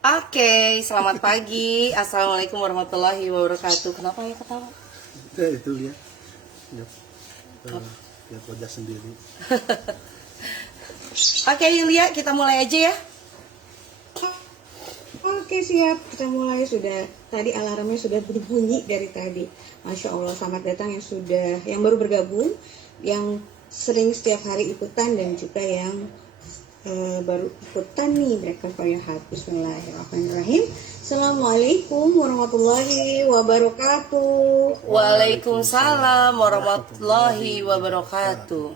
Oke, selamat pagi. Assalamualaikum warahmatullahi wabarakatuh. Kenapa ya ketawa? Itu lihat, lihat, lihat wajah sendiri. Oke, Yulia, kita mulai aja ya. Oke, siap, kita mulai. Sudah tadi alarmnya sudah berbunyi dari tadi. Masya Allah, selamat datang yang baru bergabung, yang sering setiap hari ikutan, dan juga yang baru ikutan nih Breakfast for Your Heart. Bismillahirrahmanirrahim. Assalamualaikum warahmatullahi wabarakatuh. Waalaikumsalam warahmatullahi wabarakatuh.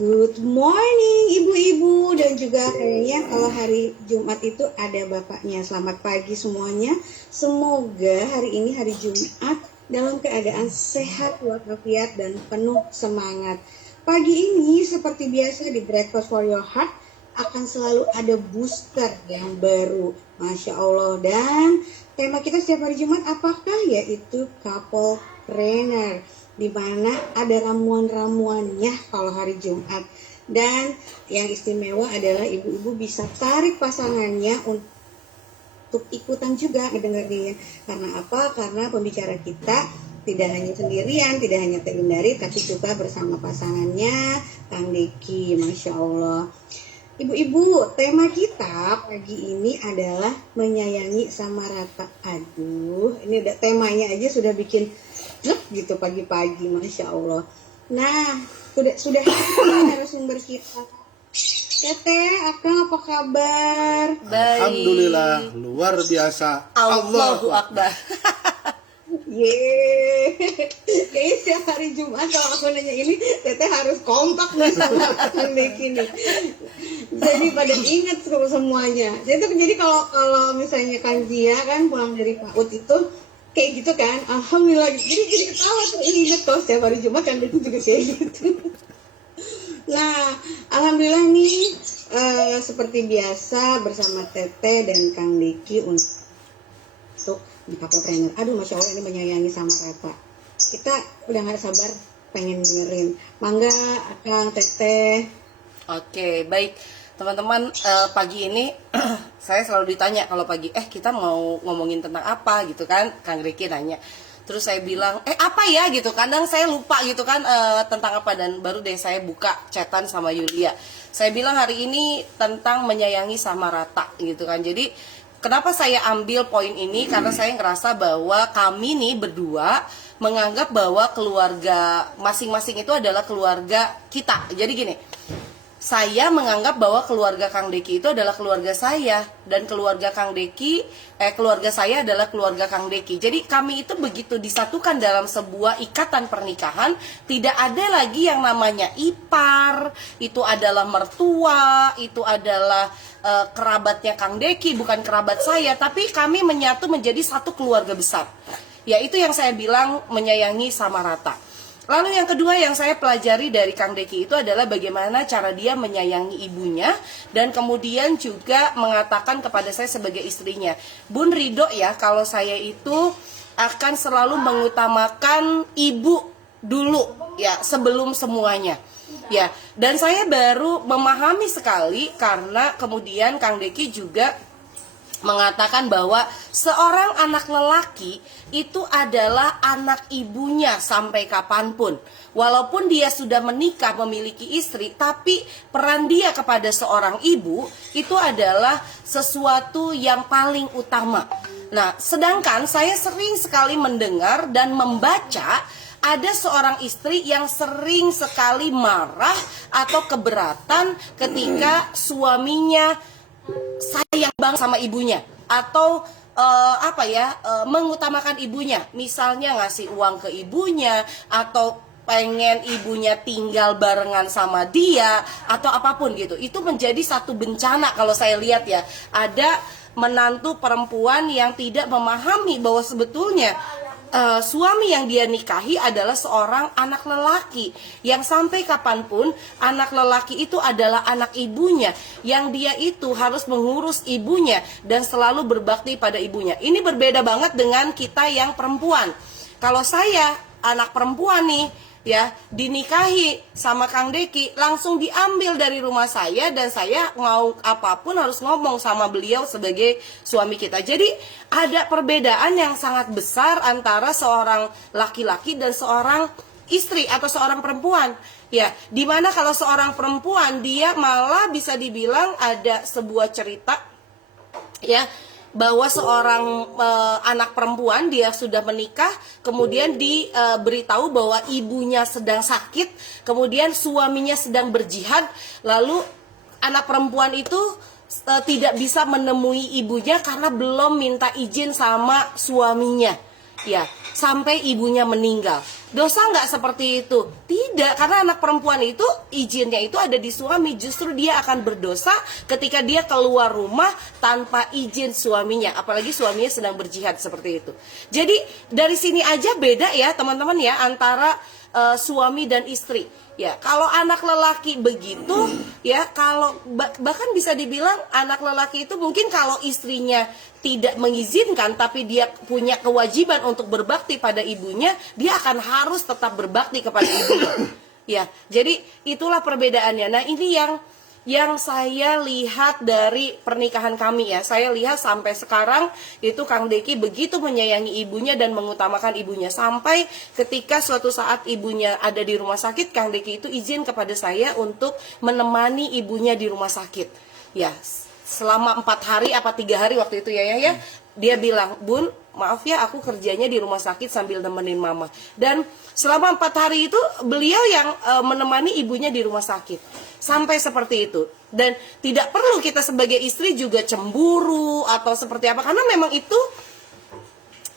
Good morning ibu-ibu, dan juga kayaknya kalau hari Jumat itu ada bapaknya. Selamat pagi semuanya. Semoga hari ini hari Jumat dalam keadaan sehat walafiat dan penuh semangat. Pagi ini seperti biasa di Breakfast for Your Heart akan selalu ada booster yang baru, Masya Allah. Dan tema kita setiap hari Jumat apakah? Yaitu couple planner, di mana ada ramuan-ramuannya kalau hari Jumat. Dan yang istimewa adalah ibu-ibu bisa tarik pasangannya untuk ikutan juga ngedengerin. Karena apa? Karena pembicara kita tidak hanya sendirian, tidak hanya Teh Indari, tapi juga bersama pasangannya Kang Deki. Masya Allah. Ibu-ibu, tema kita pagi ini adalah menyayangi sama rata. Aduh, ini udah temanya aja sudah bikin gitu pagi-pagi, Masya Allah. Nah, sudah narasumber kita. Teteh, Akang apa kabar? Baik. Alhamdulillah, luar biasa. Allahu Akbar. Yeay. Kayaknya setiap hari Jumat kalau aku nanya ini, Teteh harus kompak nih sama Akang Deki nih. Jadi pada ingat semuanya. Jadi kalau misalnya Kang Zia kan pulang dari PAUD itu kayak gitu kan, alhamdulillah. Jadi ketawa tuh, ingat tuh setiap hari Jumat Kang Deki juga kayak gitu. Nah, alhamdulillah nih seperti biasa bersama Teteh dan Kang Deki untuk di couple planner. Aduh, Masya Allah, ini menyayangi sama rata. Kita udah gak sabar pengen dengerin. Mangga, Akang, Teteh. Oke, baik. Teman-teman, pagi ini saya selalu ditanya kalau pagi, kita mau ngomongin tentang apa gitu kan, Kang Riki nanya. Terus saya bilang, apa ya gitu, kadang saya lupa gitu kan tentang apa, dan baru deh saya buka chatan sama Yulia. Saya bilang hari ini tentang menyayangi sama rata gitu kan. Jadi kenapa saya ambil poin ini, karena saya ngerasa bahwa kami nih berdua menganggap bahwa keluarga masing-masing itu adalah keluarga kita. Jadi gini, saya menganggap bahwa keluarga Kang Deki itu adalah keluarga saya, dan keluarga Kang Deki, keluarga saya adalah keluarga Kang Deki. Jadi kami itu begitu disatukan dalam sebuah ikatan pernikahan, tidak ada lagi yang namanya ipar, itu adalah mertua, itu adalah kerabatnya Kang Deki, bukan kerabat saya, tapi kami menyatu menjadi satu keluarga besar. Yaitu yang saya bilang menyayangi sama rata. Lalu yang kedua yang saya pelajari dari Kang Deki itu adalah bagaimana cara dia menyayangi ibunya, dan kemudian juga mengatakan kepada saya sebagai istrinya, Bun ridho ya kalau saya itu akan selalu mengutamakan ibu dulu ya sebelum semuanya. Ya, dan saya baru memahami sekali karena kemudian Kang Deki juga mengatakan bahwa seorang anak lelaki itu adalah anak ibunya sampai kapanpun. Walaupun dia sudah menikah, memiliki istri, tapi peran dia kepada seorang ibu itu adalah sesuatu yang paling utama. Nah, sedangkan saya sering sekali mendengar dan membaca ada seorang istri yang sering sekali marah atau keberatan ketika suaminya sayang banget sama ibunya, atau mengutamakan ibunya, misalnya ngasih uang ke ibunya, atau pengen ibunya tinggal barengan sama dia, atau apapun gitu. Itu menjadi satu bencana kalau saya lihat ya. Ada menantu perempuan yang tidak memahami bahwa sebetulnya suami yang dia nikahi adalah seorang anak lelaki, yang sampai kapanpun anak lelaki itu adalah anak ibunya, yang dia itu harus mengurus ibunya dan selalu berbakti pada ibunya. Ini berbeda banget dengan kita yang perempuan. Kalau saya anak perempuan nih, ya dinikahi sama Kang Deki, langsung diambil dari rumah saya, dan saya mau apapun harus ngomong sama beliau sebagai suami kita. Jadi ada perbedaan yang sangat besar antara seorang laki-laki dan seorang istri atau seorang perempuan. Ya, dimana kalau seorang perempuan dia malah bisa dibilang ada sebuah cerita, ya, bahwa seorang anak perempuan dia sudah menikah, kemudian diberitahu bahwa ibunya sedang sakit, kemudian suaminya sedang berjihad, lalu anak perempuan itu tidak bisa menemui ibunya karena belum minta izin sama suaminya, ya, sampai ibunya meninggal. Dosa nggak seperti itu? Tidak, karena anak perempuan itu izinnya itu ada di suami. Justru dia akan berdosa ketika dia keluar rumah tanpa izin suaminya, apalagi suaminya sedang berjihad seperti itu. Jadi dari sini aja beda ya teman-teman ya, antara suami dan istri. Ya, kalau anak lelaki begitu, ya, kalau bahkan bisa dibilang anak lelaki itu mungkin kalau istrinya tidak mengizinkan, tapi dia punya kewajiban untuk berbakti pada ibunya, dia akan harus tetap berbakti kepada ibunya. Ya, jadi itulah perbedaannya. Nah, ini yang saya lihat dari pernikahan kami ya. Saya lihat sampai sekarang itu Kang Deki begitu menyayangi ibunya dan mengutamakan ibunya, sampai ketika suatu saat ibunya ada di rumah sakit, Kang Deki itu izin kepada saya untuk menemani ibunya di rumah sakit. Ya, selama 4 hari apa 3 hari waktu itu ya. Dia bilang, "Bun, maaf ya, aku kerjanya di rumah sakit sambil nemenin mama." Dan selama 4 hari itu beliau yang menemani ibunya di rumah sakit. Sampai seperti itu. Dan tidak perlu kita sebagai istri juga cemburu atau seperti apa, karena memang itu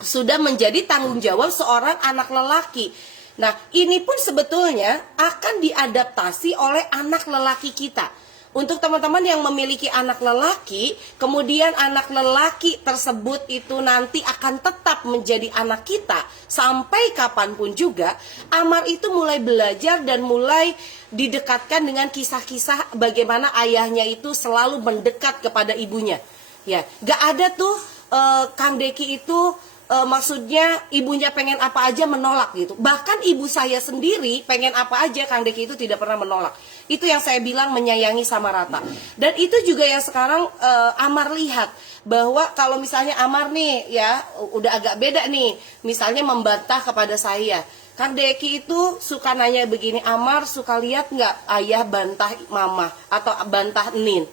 sudah menjadi tanggung jawab seorang anak lelaki. Nah, ini pun sebetulnya akan diadaptasi oleh anak lelaki kita. Untuk teman-teman yang memiliki anak lelaki, kemudian anak lelaki tersebut itu nanti akan tetap menjadi anak kita sampai kapanpun juga, Amar itu mulai belajar dan mulai didekatkan dengan kisah-kisah bagaimana ayahnya itu selalu mendekat kepada ibunya. Ya, gak ada tuh Kang Deki itu maksudnya ibunya pengen apa aja menolak gitu. Bahkan ibu saya sendiri pengen apa aja Kang Deki itu tidak pernah menolak. Itu yang saya bilang menyayangi sama rata. Dan itu juga yang sekarang Amar lihat, bahwa kalau misalnya Amar nih ya udah agak beda nih, misalnya membantah kepada saya. Kang Deki itu suka nanya begini, "Amar suka lihat nggak ayah bantah mama atau bantah Nin?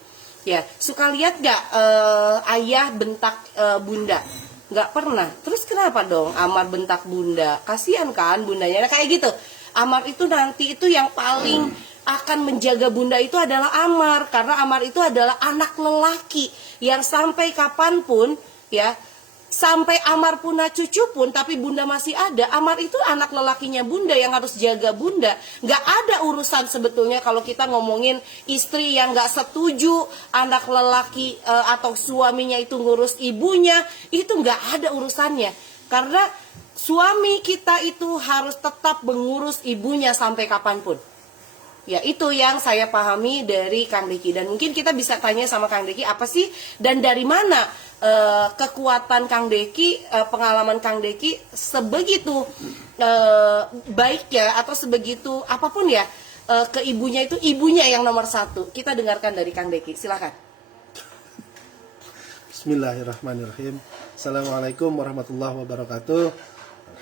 Ya, suka lihat nggak ayah bentak bunda?" Nggak pernah. Terus kenapa dong Amar bentak bunda? Kasihan kan bundanya. Nah, kayak gitu. Amar itu nanti itu yang paling akan menjaga bunda itu adalah Amar, karena Amar itu adalah anak lelaki yang sampai kapanpun ya, sampai Amar punya cucu pun tapi bunda masih ada, Amar itu anak lelakinya bunda yang harus jaga bunda. Nggak ada urusan sebetulnya kalau kita ngomongin istri yang nggak setuju anak lelaki atau suaminya itu ngurus ibunya, itu nggak ada urusannya, karena suami kita itu harus tetap mengurus ibunya sampai kapanpun. Ya, itu yang saya pahami dari Kang Deki. Dan mungkin kita bisa tanya sama Kang Deki, apa sih dan dari mana kekuatan Kang Deki, pengalaman Kang Deki sebegitu baiknya atau sebegitu apapun ya, ke ibunya itu, ibunya yang nomor 1. Kita dengarkan dari Kang Deki, silakan. Bismillahirrahmanirrahim. Assalamualaikum warahmatullahi wabarakatuh.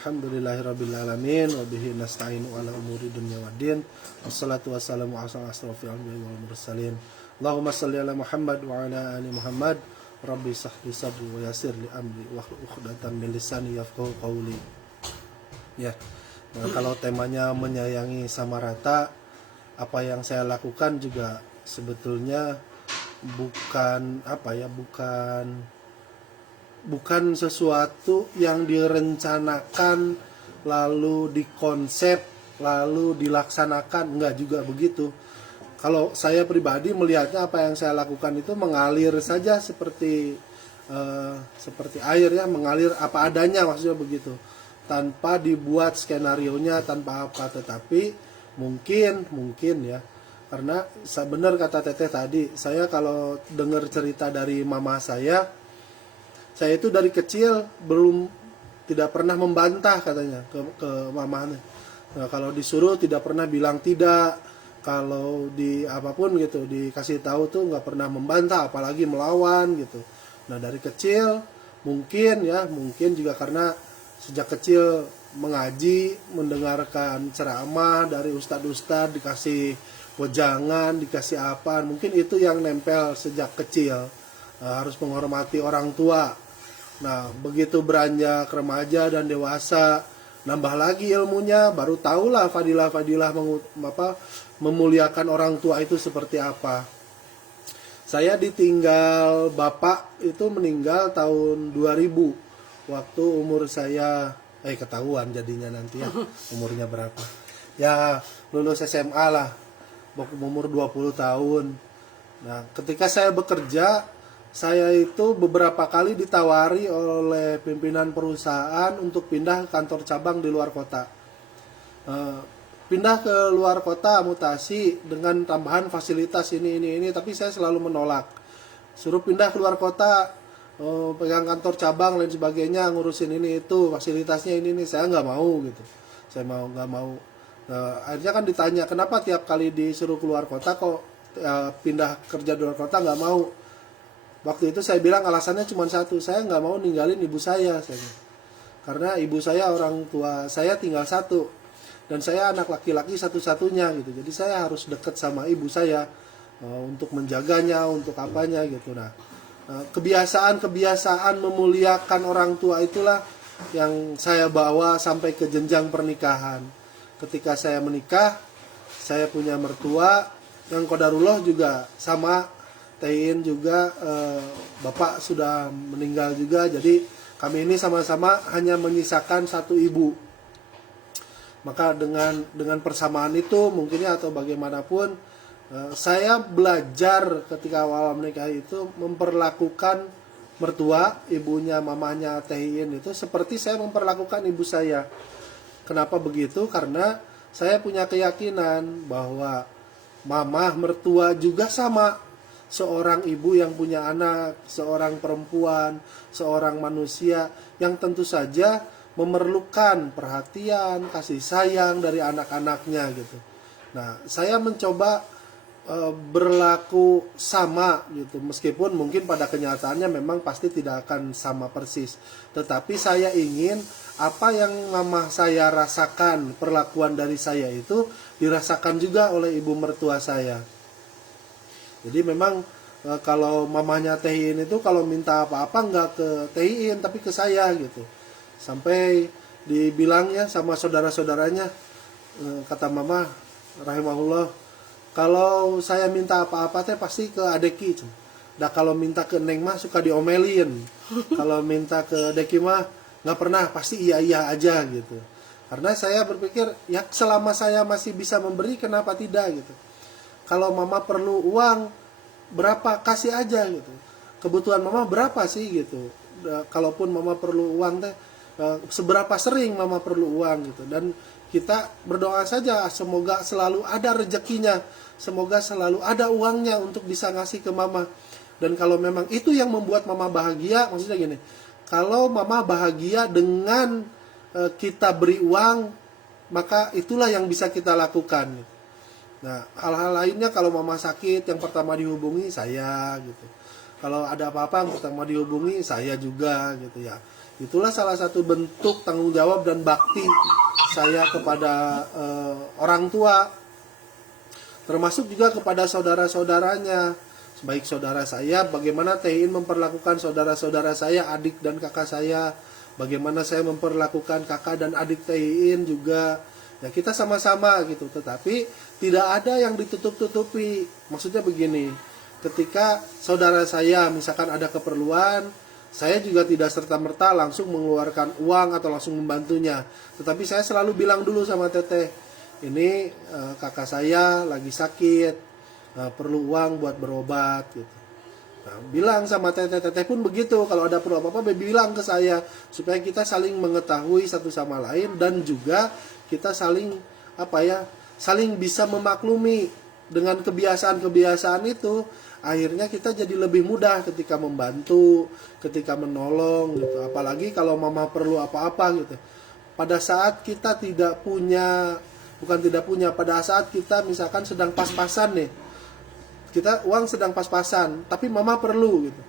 Alhamdulillahirrabbilalamin. Wabihi nasta'inu ala umuri dunya waddin. Wassalatu wassalamu ala asrafil anbiya'i wal mursalin. Allahumma salli ala Muhammad wa ala ali Muhammad. Rabbi sahli sadri wa yasir li amri wa uqdatan min lisani yafqahu qawli. Ya. Nah, kalau temanya menyayangi sama rata, apa yang saya lakukan juga sebetulnya bukan bukan sesuatu yang direncanakan lalu dikonsep lalu dilaksanakan, enggak juga begitu. Kalau saya pribadi melihatnya, apa yang saya lakukan itu mengalir saja seperti air ya, mengalir apa adanya, maksudnya begitu, tanpa dibuat skenarionya, tanpa apa. Tetapi mungkin ya, karena benar kata Teteh tadi, saya kalau dengar cerita dari mama saya itu dari kecil tidak pernah membantah katanya ke mamanya. Nah, kalau disuruh tidak pernah bilang tidak, kalau di apapun gitu dikasih tahu tuh nggak pernah membantah, apalagi melawan gitu. Nah, dari kecil mungkin juga karena sejak kecil mengaji, mendengarkan ceramah dari ustadz-ustadz, dikasih wejangan, dikasih apa, mungkin itu yang nempel sejak kecil. Harus menghormati orang tua. Nah, begitu beranjak remaja dan dewasa, nambah lagi ilmunya, baru tahulah fadilah-fadilah memuliakan orang tua itu seperti apa. Saya ditinggal bapak itu meninggal tahun 2000, waktu umur saya ketahuan jadinya nanti ya umurnya berapa. Ya lulus SMA lah, umur 20 tahun. Nah, ketika saya bekerja, saya itu beberapa kali ditawari oleh pimpinan perusahaan untuk pindah ke kantor cabang di luar kota. Pindah ke luar kota, mutasi dengan tambahan fasilitas ini, tapi saya selalu menolak. Suruh pindah ke luar kota, pegang kantor cabang lain sebagainya, ngurusin ini itu, fasilitasnya ini, saya nggak mau gitu. Saya nggak mau. Akhirnya kan ditanya, kenapa tiap kali disuruh keluar kota kok pindah kerja di luar kota nggak mau. Waktu itu saya bilang alasannya cuma satu, saya nggak mau ninggalin ibu saya. Karena ibu saya, orang tua saya tinggal satu, dan saya anak laki-laki satu-satunya gitu. Jadi saya harus dekat sama ibu saya untuk menjaganya, untuk apanya gitu. Nah, kebiasaan memuliakan orang tua itulah yang saya bawa sampai ke jenjang pernikahan. Ketika saya menikah, saya punya mertua yang qadarullah juga sama, Tein juga bapak sudah meninggal juga, jadi kami ini sama-sama hanya menyisakan satu ibu. Maka dengan persamaan itu mungkinnya atau bagaimanapun, saya belajar ketika awal menikah itu memperlakukan mertua, ibunya, mamanya Tein itu seperti saya memperlakukan ibu saya. Kenapa begitu? Karena saya punya keyakinan bahwa mama mertua juga sama. Seorang ibu yang punya anak, seorang perempuan, seorang manusia yang tentu saja memerlukan perhatian, kasih sayang dari anak-anaknya gitu. Nah, saya mencoba berlaku sama gitu, meskipun mungkin pada kenyataannya memang pasti tidak akan sama persis. Tetapi saya ingin apa yang mama saya rasakan, perlakuan dari saya itu dirasakan juga oleh ibu mertua saya. Jadi memang kalau mamanya Tehin itu kalau minta apa-apa nggak ke Tehin tapi ke saya gitu. Sampai dibilangnya sama saudara-saudaranya, kata mama rahimahullah, kalau saya minta apa-apa teh pasti ke adeki. Nah kalau minta ke Neng mah suka diomelin. Kalau minta ke Deki mah nggak pernah, pasti iya aja gitu. Karena saya berpikir ya selama saya masih bisa memberi, kenapa tidak gitu. Kalau mama perlu uang berapa, kasih aja gitu. Kebutuhan mama berapa sih gitu. Kalaupun mama perlu uang teh seberapa sering mama perlu uang gitu. Dan kita berdoa saja semoga selalu ada rezekinya, semoga selalu ada uangnya untuk bisa ngasih ke mama. Dan kalau memang itu yang membuat mama bahagia, maksudnya gini, kalau mama bahagia dengan kita beri uang, maka itulah yang bisa kita lakukan. Nah, hal-hal lainnya kalau mama sakit, yang pertama dihubungi saya gitu. Kalau ada apa-apa yang pertama dihubungi saya juga gitu ya. Itulah salah satu bentuk tanggung jawab dan bakti saya kepada orang tua. Termasuk juga kepada saudara-saudaranya. Baik saudara saya, bagaimana Tein memperlakukan saudara-saudara saya, adik dan kakak saya. Bagaimana saya memperlakukan kakak dan adik Tein juga. Ya kita sama-sama gitu, tetapi tidak ada yang ditutup-tutupi. Maksudnya begini, ketika saudara saya misalkan ada keperluan, saya juga tidak serta-merta langsung mengeluarkan uang atau langsung membantunya. Tetapi saya selalu bilang dulu sama teteh, ini kakak saya lagi sakit, perlu uang buat berobat gitu. Nah, bilang sama teteh pun begitu, kalau ada perlu apa-apa bilang ke saya, supaya kita saling mengetahui satu sama lain, dan juga kita saling saling bisa memaklumi. Dengan kebiasaan-kebiasaan itu akhirnya kita jadi lebih mudah ketika membantu, ketika menolong gitu. Apalagi kalau mama perlu apa-apa gitu, pada saat kita tidak punya, bukan tidak punya, pada saat kita misalkan sedang pas-pasan nih, kita uang sedang pas-pasan, tapi mama perlu gitu,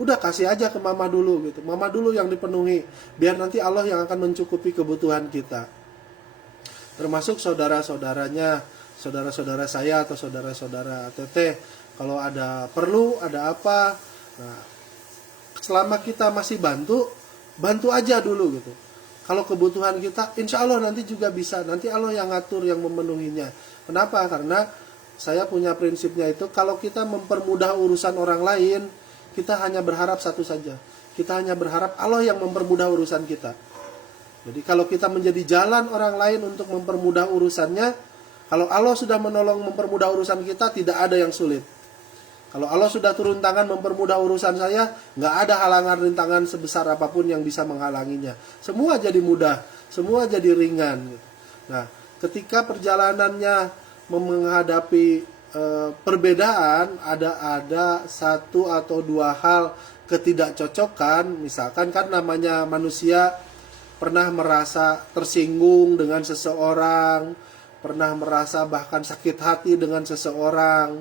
udah kasih aja ke mama dulu gitu, mama dulu yang dipenuhi, biar nanti Allah yang akan mencukupi kebutuhan kita. Termasuk saudara-saudaranya, saudara-saudara saya atau saudara-saudara teteh, kalau ada perlu, ada apa, nah, selama kita masih bantu aja dulu gitu. Kalau kebutuhan kita, insya Allah nanti juga bisa, nanti Allah yang ngatur, yang memenuhinya. Kenapa? Karena saya punya prinsipnya itu, kalau kita mempermudah urusan orang lain, kita hanya berharap satu saja. Kita hanya berharap Allah yang mempermudah urusan kita. Jadi kalau kita menjadi jalan orang lain untuk mempermudah urusannya, kalau Allah sudah menolong mempermudah urusan kita, tidak ada yang sulit. Kalau Allah sudah turun tangan mempermudah urusan saya, nggak ada halangan rintangan sebesar apapun yang bisa menghalanginya. Semua jadi mudah, semua jadi ringan. Nah, ketika perjalanannya menghadapi perbedaan, ada satu atau dua hal ketidakcocokan, misalkan kan namanya manusia pernah merasa tersinggung dengan seseorang, pernah merasa bahkan sakit hati dengan seseorang,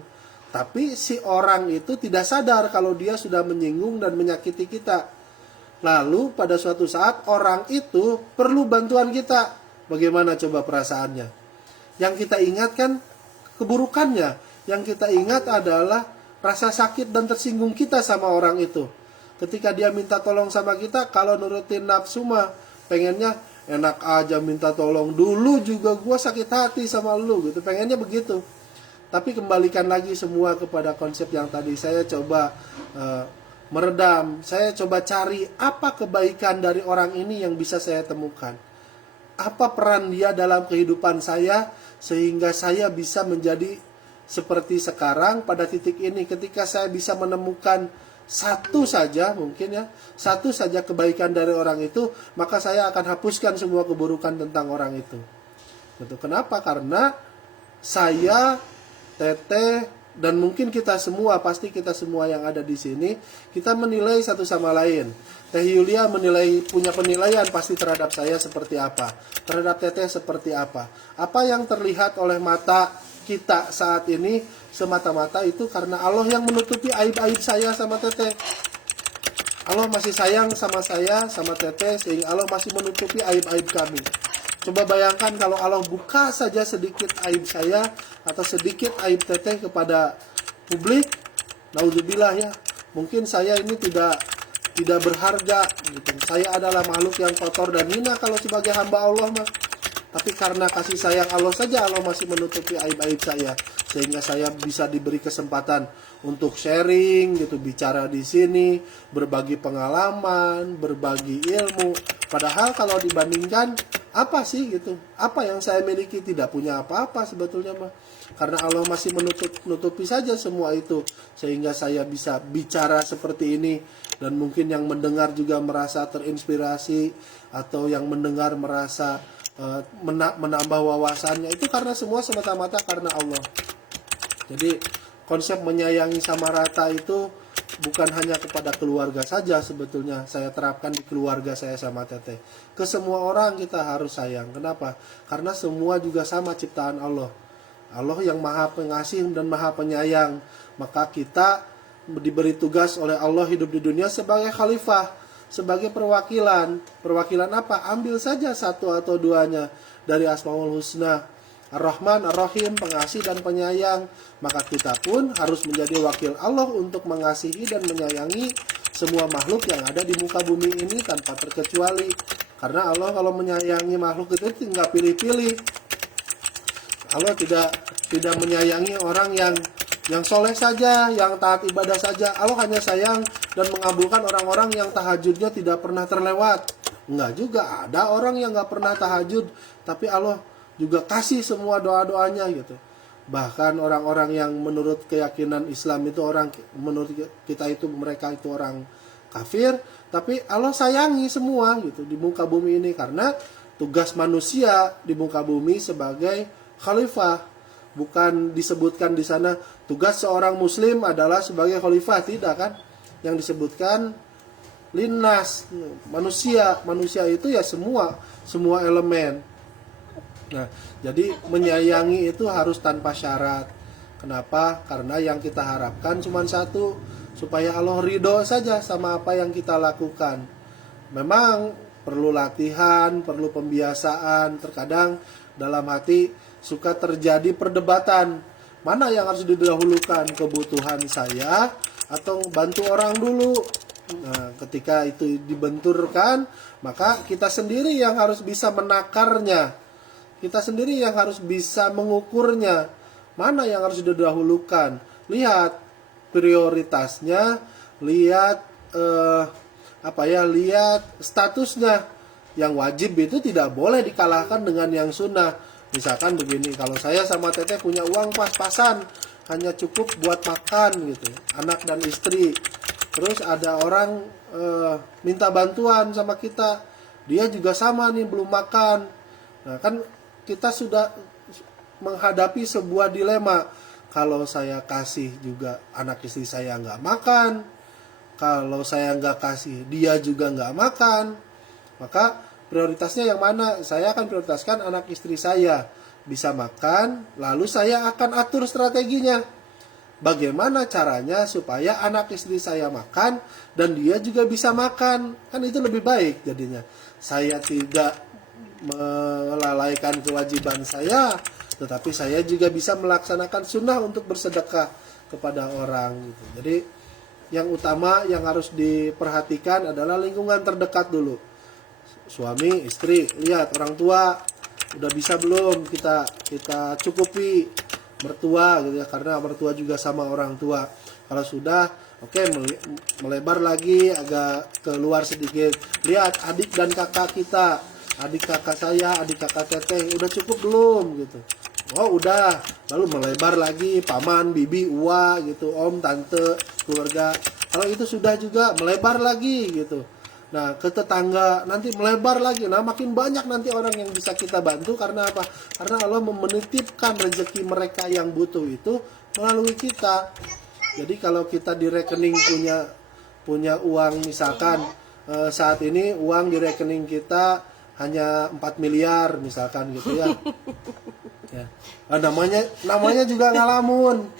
tapi si orang itu tidak sadar kalau dia sudah menyinggung dan menyakiti kita. Lalu pada suatu saat orang itu perlu bantuan kita. Bagaimana coba perasaannya? Yang kita ingat kan keburukannya. Yang kita ingat adalah rasa sakit dan tersinggung kita sama orang itu. Ketika dia minta tolong sama kita, kalau nurutin nafsu mah pengennya enak aja minta tolong. Dulu juga gue sakit hati sama lu gitu. Pengennya begitu. Tapi kembalikan lagi semua kepada konsep yang tadi saya coba meredam. Saya coba cari apa kebaikan dari orang ini yang bisa saya temukan. Apa peran dia dalam kehidupan saya sehingga saya bisa menjadi seperti sekarang pada titik ini. Ketika saya bisa menemukan satu saja mungkin ya, satu saja kebaikan dari orang itu, maka saya akan hapuskan semua keburukan tentang orang itu. Gitu. Kenapa? Karena saya, Teteh, dan mungkin kita semua, pasti kita semua yang ada di sini, kita menilai satu sama lain. Teh Yulia punya penilaian pasti terhadap saya seperti apa, terhadap Teteh seperti apa. Apa yang terlihat oleh mata kita saat ini semata-mata itu karena Allah yang menutupi aib-aib saya sama Teteh. Allah masih sayang sama saya, sama Teteh, sehingga Allah masih menutupi aib-aib kami. Coba bayangkan kalau Allah buka saja sedikit aib saya atau sedikit aib Teteh kepada publik, naudzubillah ya, mungkin saya ini tidak berharga gitu. Saya adalah makhluk yang kotor dan hina kalau sebagai hamba Allah mah. Tapi karena kasih sayang Allah saja Allah masih menutupi aib-aib saya, sehingga saya bisa diberi kesempatan untuk sharing gitu, bicara di sini, berbagi pengalaman, berbagi ilmu. Padahal kalau dibandingkan apa sih gitu, apa yang saya miliki, tidak punya apa-apa sebetulnya mah. Karena Allah masih menutupi saja semua itu, sehingga saya bisa bicara seperti ini. Dan mungkin yang mendengar juga merasa terinspirasi, atau yang mendengar merasa menambah wawasannya, itu karena semua semata-mata karena Allah. Jadi konsep menyayangi sama rata itu bukan hanya kepada keluarga saja sebetulnya saya terapkan di keluarga saya sama Teteh. Ke semua orang kita harus sayang. Kenapa? Karena semua juga sama ciptaan Allah. Allah yang maha pengasih dan maha penyayang. Maka kita diberi tugas oleh Allah hidup di dunia sebagai khalifah, sebagai perwakilan. Perwakilan apa? Ambil saja satu atau duanya dari Asmaul Husna, Ar-Rahman, Ar-Rahim, pengasih dan penyayang. Maka kita pun harus menjadi wakil Allah untuk mengasihi dan menyayangi semua makhluk yang ada di muka bumi ini tanpa terkecuali. Karena Allah kalau menyayangi makhluk itu tinggal pilih-pilih. Allah tidak menyayangi orang yang soleh saja, yang taat ibadah saja. Allah hanya sayang dan mengabulkan orang-orang yang tahajudnya tidak pernah terlewat. Enggak juga, ada orang yang enggak pernah tahajud, tapi Allah juga kasih semua doa-doanya gitu. Bahkan orang-orang yang menurut keyakinan Islam itu menurut kita itu mereka itu orang kafir, tapi Allah sayangi semua gitu di muka bumi ini, karena tugas manusia di muka bumi sebagai khalifah. Bukan disebutkan di sana tugas seorang muslim adalah sebagai khalifah, tidak kan? Yang disebutkan linnas, manusia itu ya semua elemen. Nah, jadi menyayangi itu harus tanpa syarat. Kenapa? Karena yang kita harapkan cuma satu, supaya Allah ridho saja sama apa yang kita lakukan. Memang perlu latihan, perlu pembiasaan. Terkadang dalam hati suka terjadi perdebatan. Mana yang harus didahulukan, kebutuhan saya atau bantu orang dulu? Nah, ketika itu dibenturkan, maka kita sendiri yang harus bisa menakarnya. Kita sendiri yang harus bisa mengukurnya. Mana yang harus didahulukan? Lihat prioritasnya, lihat lihat statusnya. Yang wajib itu tidak boleh dikalahkan dengan yang sunnah. Misalkan begini, kalau saya sama Teteh punya uang pas-pasan, hanya cukup buat makan gitu, anak dan istri. Terus ada orang minta bantuan sama kita, dia juga sama nih belum makan. Nah kan kita sudah menghadapi sebuah dilema. Kalau saya kasih juga anak istri saya nggak makan, kalau saya nggak kasih dia juga nggak makan, maka prioritasnya yang mana? Saya akan prioritaskan anak istri saya bisa makan, lalu saya akan atur strateginya. Bagaimana caranya supaya anak istri saya makan dan dia juga bisa makan? Kan itu lebih baik jadinya. Saya tidak melalaikan kewajiban saya, tetapi saya juga bisa melaksanakan sunnah untuk bersedekah kepada orang gitu. Jadi yang utama yang harus diperhatikan adalah lingkungan terdekat dulu. Suami, istri, lihat orang tua udah bisa belum kita cukupi, mertua gitu ya, karena mertua juga sama orang tua. Kalau sudah, oke, melebar lagi agak keluar sedikit. Lihat adik dan kakak kita, adik kakak saya, adik kakak Teteh, udah cukup belum gitu. Oh udah, lalu melebar lagi paman, bibi, uwa gitu, om, tante, keluarga. Kalau itu sudah juga melebar lagi gitu. Nah ke tetangga nanti melebar lagi. Nah makin banyak nanti orang yang bisa kita bantu. Karena apa? Karena Allah menitipkan rezeki mereka yang butuh itu melalui kita. Jadi kalau kita di rekening punya uang, misalkan saat ini uang di rekening kita hanya 4 miliar misalkan gitu ya. Ya. Nah, namanya juga ngalamun.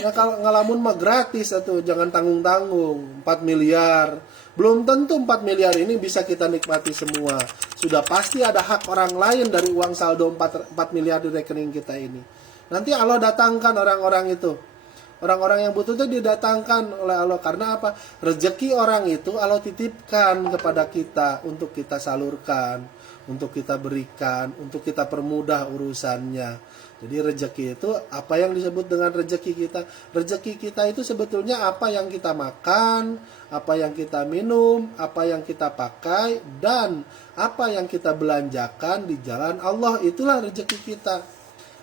Nah, kalau ngalamun mah gratis atau jangan tanggung-tanggung. 4 miliar. Belum tentu 4 miliar ini bisa kita nikmati semua. Sudah pasti ada hak orang lain dari uang saldo 4 miliar di rekening kita ini. Nanti Allah datangkan orang-orang itu. Orang-orang yang butuh itu didatangkan oleh Allah. Karena apa? Rezeki orang itu Allah titipkan kepada kita untuk kita salurkan, untuk kita berikan, untuk kita permudah urusannya. Jadi rezeki itu apa yang disebut dengan rezeki kita? Rezeki kita itu sebetulnya apa yang kita makan, apa yang kita minum, apa yang kita pakai, dan apa yang kita belanjakan di jalan Allah. Itulah rezeki kita.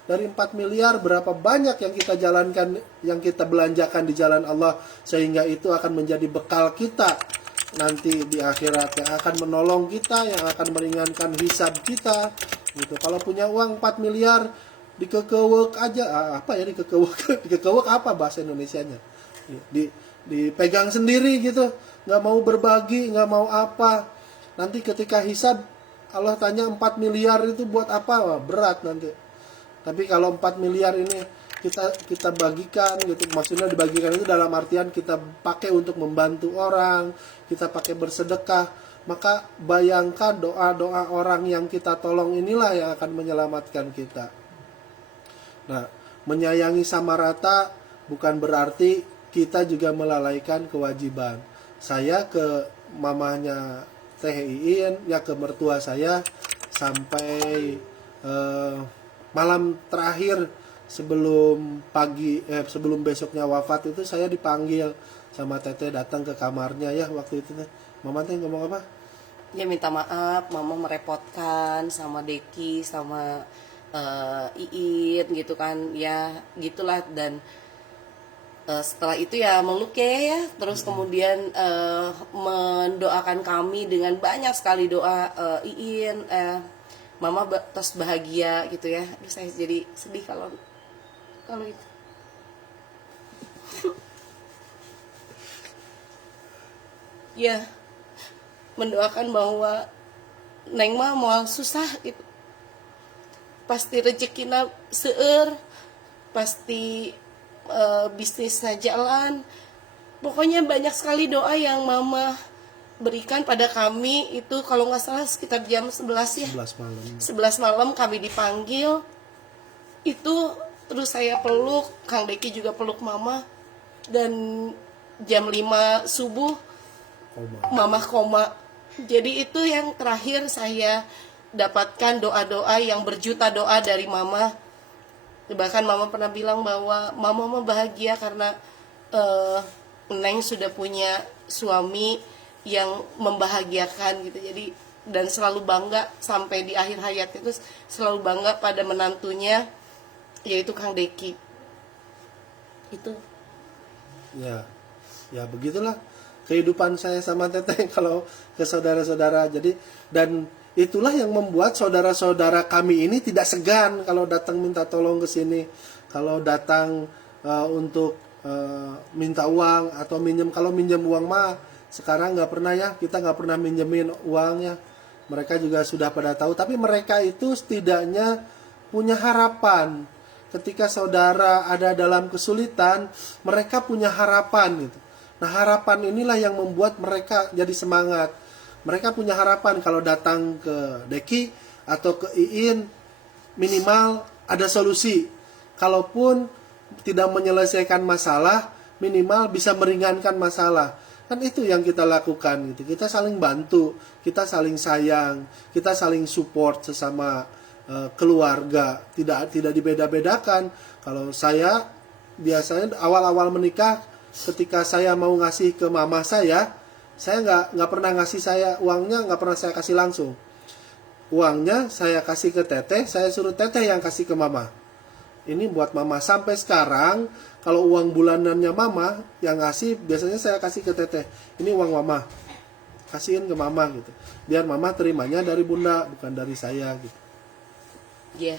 Dari 4 miliar berapa banyak yang kita jalankan, yang kita belanjakan di jalan Allah, sehingga itu akan menjadi bekal kita nanti di akhirat, yang akan menolong kita, yang akan meringankan hisab kita gitu. Kalau punya uang 4 miliar dikekewek aja, apa ya dikekewek apa bahasa Indonesianya, dipegang sendiri gitu, nggak mau berbagi, nggak mau apa. Nanti ketika hisab Allah tanya 4 miliar itu buat apa? Wah, berat nanti. Tapi kalau 4 miliar ini kita bagikan gitu, maksudnya dibagikan itu dalam artian kita pakai untuk membantu orang, kita pakai bersedekah, maka bayangkan doa-doa orang yang kita tolong inilah yang akan menyelamatkan kita. Nah, menyayangi sama rata bukan berarti kita juga melalaikan kewajiban. Saya ke mamanya Teh Iin, ya ke mertua saya sampai malam terakhir sebelum besoknya wafat itu saya dipanggil sama Teteh datang ke kamarnya ya waktu itu. Mama Teh ngomong apa? Ya minta maaf, mama merepotkan sama Deki, sama Iin gitu kan, ya gitulah. Dan setelah itu ya meluk ya, terus kemudian mendoakan kami dengan banyak sekali doa. Iin, mama terus bahagia gitu ya. Aduh, saya jadi sedih kalau itu. Ya, mendoakan bahwa Neng mah moal susah gitu, pasti rezekina seueur, pasti bisnisnya jalan. Pokoknya banyak sekali doa yang mama berikan pada kami. Itu kalau nggak salah sekitar jam 11 ya, 11 malam. 11 malam kami dipanggil. Itu terus saya peluk, Kang Deki juga peluk mama. Dan jam 5 subuh mama koma. Jadi itu yang terakhir saya dapatkan, doa-doa yang berjuta doa dari mama. Bahkan mama pernah bilang bahwa mama bahagia karena Neng sudah punya suami yang membahagiakan gitu. Jadi dan selalu bangga sampai di akhir hayatnya itu selalu bangga pada menantunya, yaitu Kang Deki. Itu. Ya begitulah kehidupan saya sama Teteh kalau ke saudara-saudara. Jadi dan itulah yang membuat saudara-saudara kami ini tidak segan kalau datang minta tolong ke sini, kalau datang untuk minta uang atau minjem. Kalau minjem uang mah sekarang nggak pernah ya, kita nggak pernah minjemin uangnya. Mereka juga sudah pada tahu, tapi mereka itu setidaknya punya harapan. Ketika saudara ada dalam kesulitan, mereka punya harapan gitu. Nah, harapan inilah yang membuat mereka jadi semangat. Mereka punya harapan kalau datang ke Deki atau ke Iin, minimal ada solusi. Kalaupun tidak menyelesaikan masalah, minimal bisa meringankan masalah. Kan itu yang kita lakukan gitu. Kita saling bantu, kita saling sayang, kita saling support sesama keluarga. Tidak dibeda-bedakan. Kalau saya biasanya awal-awal menikah, ketika saya mau ngasih ke mama saya nggak pernah ngasih uangnya, nggak pernah saya kasih langsung. Uangnya saya kasih ke Teteh, saya suruh Teteh yang kasih ke mama. Ini buat mama. Sampai sekarang kalau uang bulanannya mama yang ngasih, biasanya saya kasih ke Teteh. Ini uang mama, kasihin ke mama gitu. Biar mama terimanya dari bunda, bukan dari saya gitu. Ya,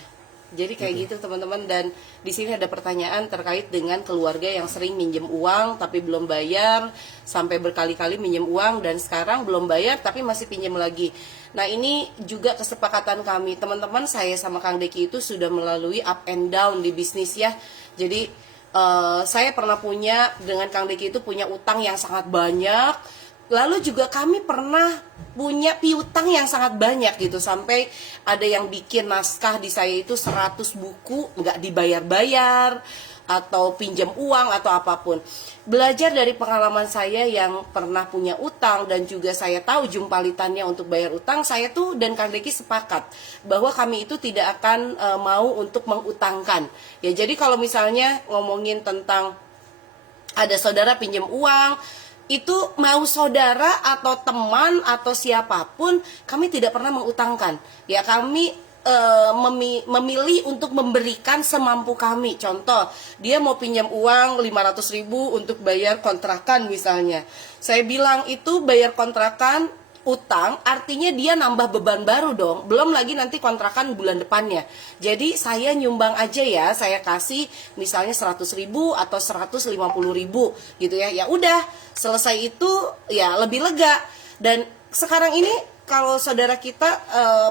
jadi kayak gitu teman-teman. Dan di sini ada pertanyaan terkait dengan keluarga yang sering minjem uang tapi belum bayar, sampai berkali-kali minjem uang dan sekarang belum bayar tapi masih pinjam lagi. Nah, ini juga kesepakatan kami teman-teman. Saya sama Kang Deki itu sudah melalui up and down di bisnis ya. Jadi saya pernah punya, dengan Kang Deki itu punya utang yang sangat banyak. Lalu juga kami pernah punya piutang yang sangat banyak gitu. Sampai ada yang bikin naskah di saya itu 100 buku nggak dibayar-bayar, atau pinjam uang atau apapun. Belajar dari pengalaman saya yang pernah punya utang dan juga saya tahu jumpalitannya untuk bayar utang, saya tuh dan Kang Deki sepakat bahwa kami itu tidak akan mau untuk mengutangkan. Ya, jadi kalau misalnya ngomongin tentang ada saudara pinjam uang, itu mau saudara atau teman atau siapapun, kami tidak pernah mengutangkan. Ya, kami memilih untuk memberikan semampu kami. Contoh, dia mau pinjam uang 500.000 untuk bayar kontrakan misalnya. Saya bilang itu bayar kontrakan utang, artinya dia nambah beban baru dong. Belum lagi nanti kontrakan bulan depannya. Jadi saya nyumbang aja ya, saya kasih misalnya 100.000 atau 150.000 gitu ya. Ya udah, selesai itu ya lebih lega. Dan sekarang ini kalau saudara kita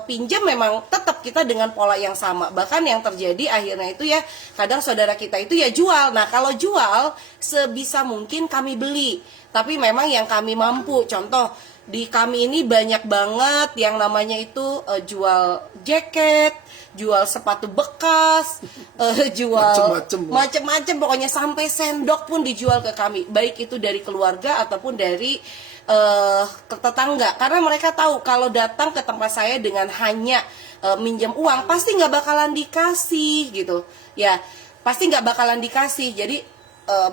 pinjam, memang tetap kita dengan pola yang sama. Bahkan yang terjadi akhirnya itu ya, kadang saudara kita itu ya jual. Nah, kalau jual sebisa mungkin kami beli, tapi memang yang kami mampu. Contoh, di kami ini banyak banget yang namanya itu jual jaket, jual sepatu bekas, jual macem-macem, pokoknya sampai sendok pun dijual ke kami, baik itu dari keluarga ataupun dari ke tetangga. Karena mereka tahu kalau datang ke tempat saya dengan hanya minjem uang, pasti nggak bakalan dikasih gitu ya, pasti nggak bakalan dikasih. Jadi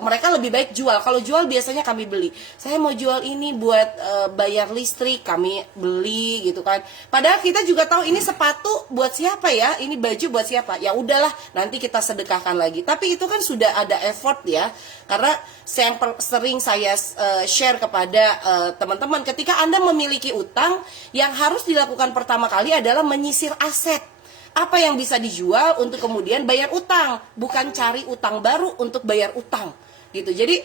mereka lebih baik jual. Kalau jual biasanya kami beli. Saya mau jual ini buat bayar listrik, kami beli gitu kan. Padahal kita juga tahu ini sepatu buat siapa ya, ini baju buat siapa. Ya udahlah, nanti kita sedekahkan lagi. Tapi itu kan sudah ada effort ya. Karena yang sering saya share kepada teman-teman, ketika Anda memiliki utang, yang harus dilakukan pertama kali adalah menyisir aset. Apa yang bisa dijual untuk kemudian bayar utang, bukan cari utang baru untuk bayar utang gitu. Jadi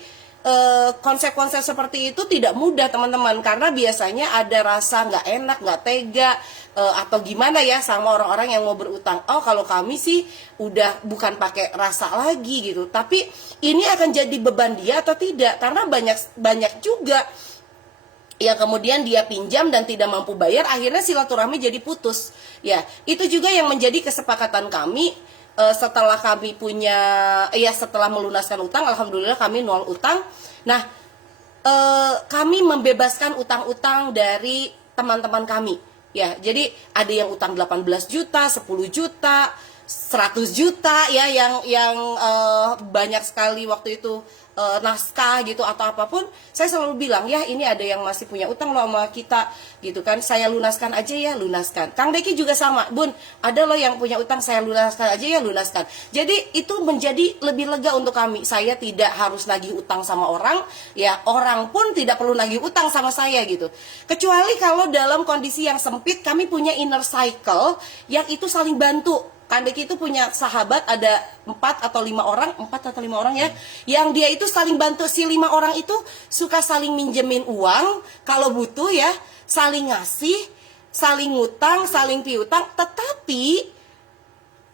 konsep-konsep seperti itu tidak mudah teman-teman, karena biasanya ada rasa nggak enak, nggak tega, atau gimana ya sama orang-orang yang mau berutang. Oh kalau kami sih udah bukan pakai rasa lagi gitu, tapi ini akan jadi beban dia atau tidak, karena banyak juga yang kemudian dia pinjam dan tidak mampu bayar, akhirnya silaturahmi jadi putus. Ya itu juga yang menjadi kesepakatan kami. Setelah kami setelah melunaskan utang, alhamdulillah kami nol utang. Nah, kami membebaskan utang-utang dari teman-teman kami. Ya, jadi ada yang utang 18 juta, 10 juta, 100 juta ya, yang banyak sekali waktu itu naskah gitu atau apapun. Saya selalu bilang, ya ini ada yang masih punya utang loh sama kita gitu kan, saya lunaskan aja ya, lunaskan. Kang Deki juga sama, Bun, ada loh yang punya utang, saya lunaskan aja ya, lunaskan. Jadi itu menjadi lebih lega untuk kami. Saya tidak harus nagih utang sama orang, ya orang pun tidak perlu nagih utang sama saya gitu. Kecuali kalau dalam kondisi yang sempit, kami punya inner cycle yang itu saling bantu. Kang Deki itu punya sahabat ada 4 atau 5 orang ya, yang dia itu saling bantu. Si 5 orang itu suka saling minjemin uang kalau butuh ya, saling ngasih, saling ngutang, saling piutang, tetapi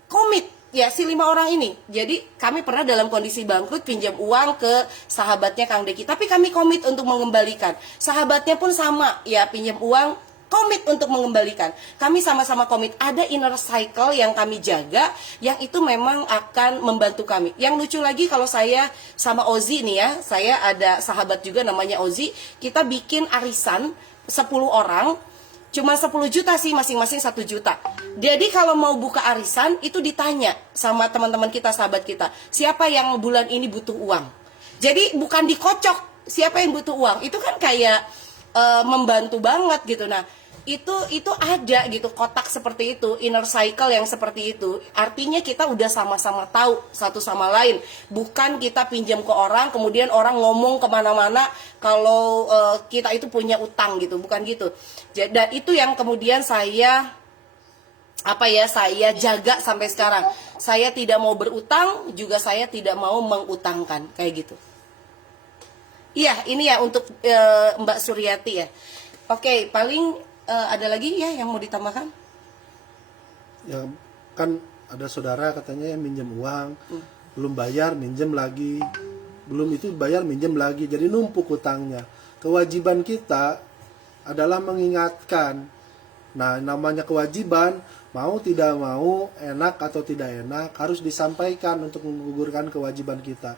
komit ya si 5 orang ini. Jadi kami pernah dalam kondisi bangkrut pinjam uang ke sahabatnya Kang Deki, tapi kami komit untuk mengembalikan. Sahabatnya pun sama ya, pinjam uang, komit untuk mengembalikan. Kami sama-sama komit. Ada inner cycle yang kami jaga, yang itu memang akan membantu kami. Yang lucu lagi kalau saya sama Ozi nih ya, saya ada sahabat juga namanya Ozi, kita bikin arisan 10 orang, cuma 10 juta sih, masing-masing 1 juta. Jadi kalau mau buka arisan, itu ditanya sama teman-teman kita, sahabat kita, siapa yang bulan ini butuh uang. Jadi bukan dikocok, siapa yang butuh uang. Itu kan kayak membantu banget gitu. Nah, itu ada gitu kotak seperti itu, inner cycle yang seperti itu. Artinya kita udah sama-sama tahu satu sama lain, bukan kita pinjam ke orang kemudian orang ngomong kemana-mana kalau kita itu punya utang gitu, bukan gitu. Dan itu yang kemudian saya jaga sampai sekarang. Saya tidak mau berutang, juga saya tidak mau mengutangkan kayak gitu. Iya, ini ya untuk Mbak Suryati ya. Oke, paling ada lagi ya yang mau ditambahkan? Ya kan ada saudara katanya yang minjem uang, belum bayar minjem lagi, belum itu bayar minjem lagi, jadi numpuk utangnya. Kewajiban kita adalah mengingatkan. Nah, namanya kewajiban, mau tidak mau, enak atau tidak enak, harus disampaikan untuk menggugurkan kewajiban kita.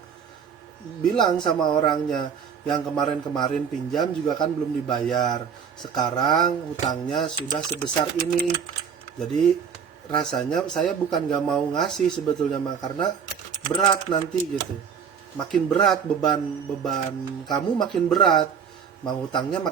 Bilang sama orangnya, yang kemarin-kemarin pinjam juga kan belum dibayar, sekarang hutangnya sudah sebesar ini. Jadi rasanya saya bukan gak mau ngasih sebetulnya mah, karena berat nanti gitu, makin berat beban kamu, makin berat, mau hutangnya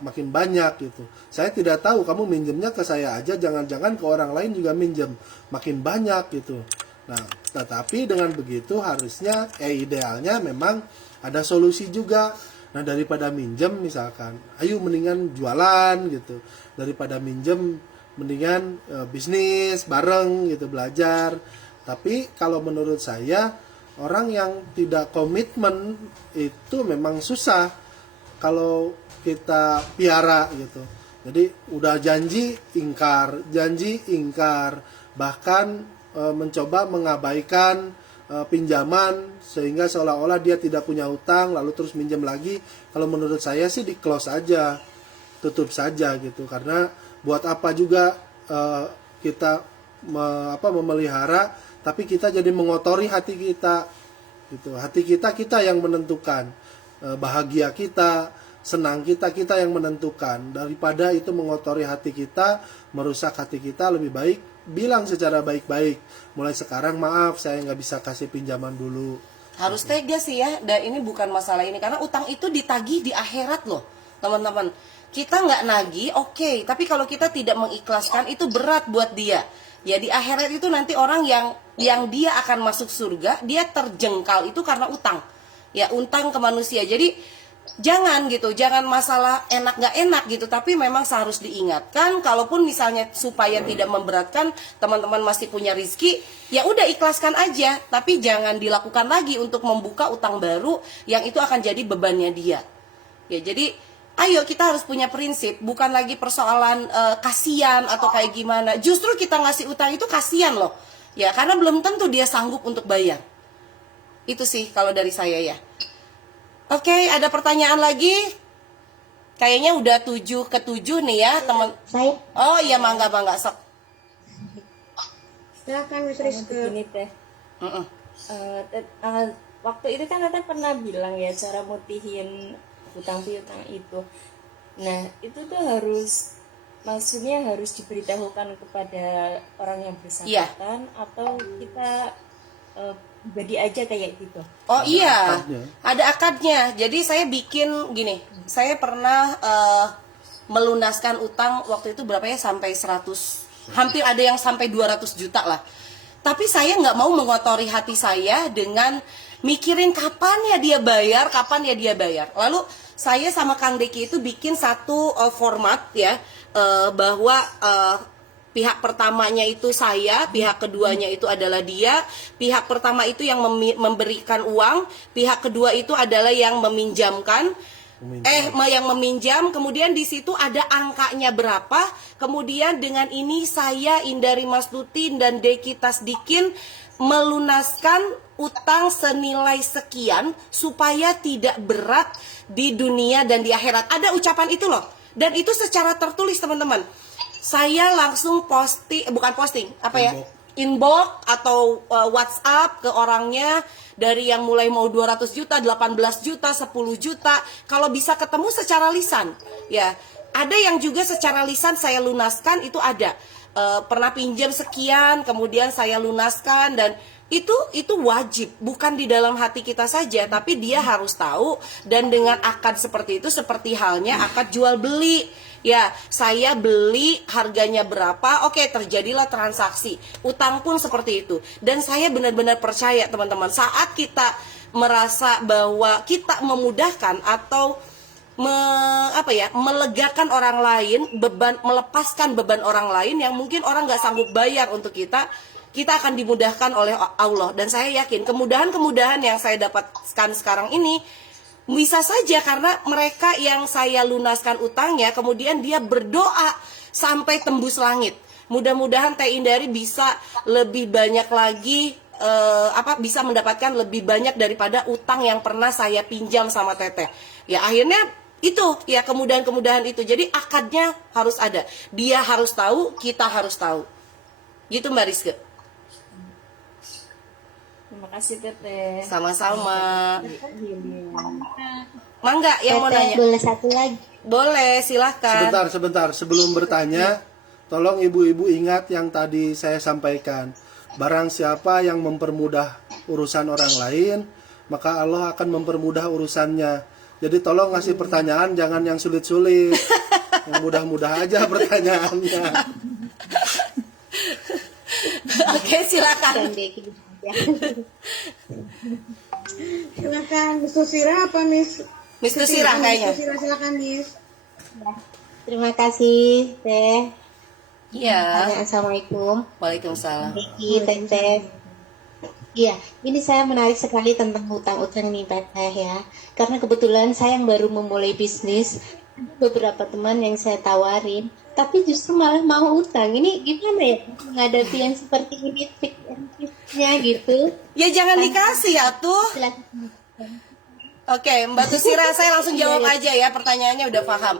makin banyak gitu. Saya tidak tahu kamu minjemnya ke saya aja, jangan-jangan ke orang lain juga minjem, makin banyak gitu. Nah, tetapi dengan begitu harusnya idealnya memang ada solusi juga. Nah, daripada minjem misalkan, ayo mendingan jualan gitu. Daripada minjem mendingan bisnis bareng gitu, belajar. Tapi kalau menurut saya, orang yang tidak komitmen itu memang susah kalau kita piara gitu. Jadi udah janji ingkar, bahkan mencoba mengabaikan pinjaman sehingga seolah-olah dia tidak punya utang, lalu terus minjem lagi. Kalau menurut saya sih di close aja, tutup saja gitu, karena buat apa juga kita memelihara tapi kita jadi mengotori hati kita gitu. Hati kita yang menentukan, bahagia kita, senang kita yang menentukan. Daripada itu mengotori hati kita, merusak hati kita, lebih baik bilang secara baik-baik, mulai sekarang maaf saya nggak bisa kasih pinjaman dulu. Harus tegas sih ya, dan ini bukan masalah ini, karena utang itu ditagih di akhirat loh teman-teman. Kita nggak nagih, oke, tapi kalau kita tidak mengikhlaskan itu berat buat dia. Ya di akhirat itu nanti orang yang dia akan masuk surga, dia terjengkal itu karena utang. Ya utang ke manusia. Jadi jangan gitu, jangan masalah enak gak enak gitu, tapi memang seharus diingatkan, kalaupun misalnya supaya tidak memberatkan, teman-teman masih punya rizki, ya udah ikhlaskan aja, tapi jangan dilakukan lagi untuk membuka utang baru yang itu akan jadi bebannya dia. Ya jadi ayo kita harus punya prinsip, bukan lagi persoalan kasihan atau kayak gimana. Justru kita ngasih utang itu kasihan loh, ya karena belum tentu dia sanggup untuk bayar. Itu sih kalau dari saya ya. Oke, ada pertanyaan lagi? Kayaknya udah 7/7 nih ya teman. Saya Oh iya, mangga sok. Silakan Miss Rizke. begini teh. Mm-mm. Waktu itu kan Teteh pernah bilang ya cara mutihin hutang piutang itu. Nah itu tuh maksudnya harus diberitahukan kepada orang yang bersangkutan atau kita pribadi aja kayak gitu. Oh iya, akadnya. ada akadnya. Jadi saya bikin gini, saya pernah melunaskan utang waktu itu berapa ya, sampai 100, hampir ada yang sampai 200 juta lah. Tapi saya nggak mau mengotori hati saya dengan mikirin kapan ya dia bayar, Lalu saya sama Kang Deki itu bikin satu format ya, bahwa pihak pertamanya itu saya, pihak keduanya itu adalah dia, pihak pertama itu yang memberikan uang, pihak kedua itu adalah yang meminjamkan, yang meminjam, kemudian di situ ada angkanya berapa, kemudian dengan ini saya Indari Masdutin dan Deki Tasdikin melunaskan utang senilai sekian supaya tidak berat di dunia dan di akhirat. Ada ucapan itu loh, dan itu secara tertulis teman-teman. Saya langsung inbox atau WhatsApp ke orangnya, dari yang mulai mau 200 juta, 18 juta, 10 juta, kalau bisa ketemu secara lisan. Ya, ada yang juga secara lisan saya lunaskan, itu ada. Pernah pinjam sekian, kemudian saya lunaskan, dan itu wajib, bukan di dalam hati kita saja, tapi dia harus tahu. Dan dengan akad seperti itu, seperti halnya akad jual beli. Ya, saya beli harganya berapa, oke, terjadilah transaksi. Utang pun seperti itu. Dan saya benar-benar percaya teman-teman, saat kita merasa bahwa kita memudahkan atau melegakan orang lain, melepaskan beban orang lain yang mungkin orang nggak sanggup bayar untuk kita akan dimudahkan oleh Allah. Dan saya yakin kemudahan-kemudahan yang saya dapatkan sekarang ini bisa saja karena mereka yang saya lunaskan utangnya, kemudian dia berdoa sampai tembus langit. Mudah-mudahan Teh Indari bisa lebih banyak lagi, bisa mendapatkan lebih banyak daripada utang yang pernah saya pinjam sama Teteh. Ya akhirnya itu ya, kemudahan-kemudahan itu. Jadi akadnya harus ada. Dia harus tahu, kita harus tahu. Gitu Mbak Rizke. Terima kasih Teteh. Sama-sama. Mangga yang mau Teteh, nanya? boleh satu lagi? Boleh, silahkan. Sebentar. Sebelum bertanya, tolong ibu-ibu ingat yang tadi saya sampaikan. Barang siapa yang mempermudah urusan orang lain, maka Allah akan mempermudah urusannya. Jadi tolong ngasih pertanyaan, jangan yang sulit-sulit. Yang mudah-mudah aja pertanyaannya. Oke, silakan. Silakan Miss Susira apa Miss? Miss Susira kayaknya. Miss Susira, silakan Miss. Terima kasih Teh. Iya. Assalamualaikum. Waalaikumsalam. Deki, Teteh. Iya, ini saya menarik sekali tentang hutang-hutang nih Teteh ya. Karena kebetulan saya yang baru memulai bisnis, beberapa teman yang saya tawarin, tapi justru malah mau utang. Ini gimana ya menghadapi yang seperti ini, triknya gitu? Ya jangan dikasih ya tuh. Oke, Mbak Susira, saya langsung jawab aja ya, pertanyaannya udah paham.